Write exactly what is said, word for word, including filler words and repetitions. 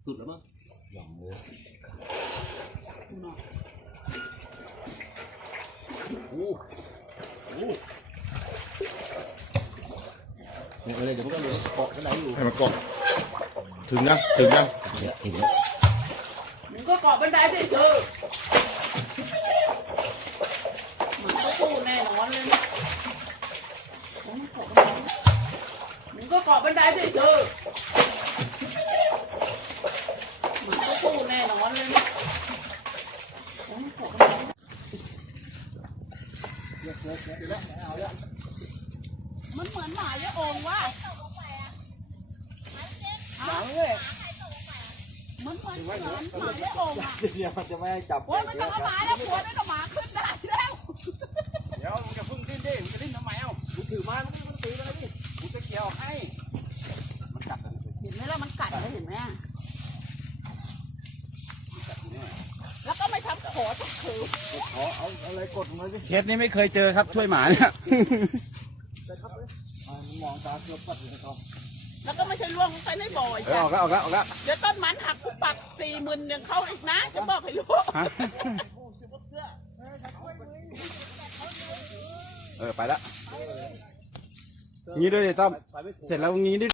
สุดแล้วมั้งหย่อมเลยโอ้โหเนี่ยอะไรเดี๋ยวมันก็เลยเกาะกันไหนอยู่ให้มันเกาะถึงนะถึงนะถึงแล้วมึงก็เกาะบันไดสิเธอมึงก็พูดแน่นอนเลยมึงก็เกาะบันไดสิเธอมึงก็พูดแน่นอนเลยมันเหมือนหมายะโองว่ะหมาเลยมันเหมือนเหมือนหมายะโองอ่ะเดี๋ยวมันจะไม่ให้จับโอ้ยมันต้องเอาหมาแล้วหัวได้กับหมาขึ้นได้แล้วเดี๋ยวมึงจะพึ่งดิ้นดิมึงจะดิ้นทำไมเอ้ามึงถือไม้มึงมึงตีอะไรดิมึงจะเกี่ยวให้มันกัดเลยเห็นไหมล่ะมันกัดเลยเห็นไหมแล้วก็ไม่ทำขอสักคืนขอเอาอะไรกดมาสิเคสนี้ไม่เคยเจอครับช่วยหมาเนี่ยมองตาเกือบปัดเลยครับแล้วก็ไม่ใช่ล่วงไปในบ่อยจ้ะออกแล้วออกแล้วออกแล้วเดี๋ยวต้นมันหักกูปรับสี่หมื่นยังเข้าอีกนะจะบอกให้รู้เออไปแล้วงี้ด้วยดิต้อมเสร็จแล้วงี้ดิ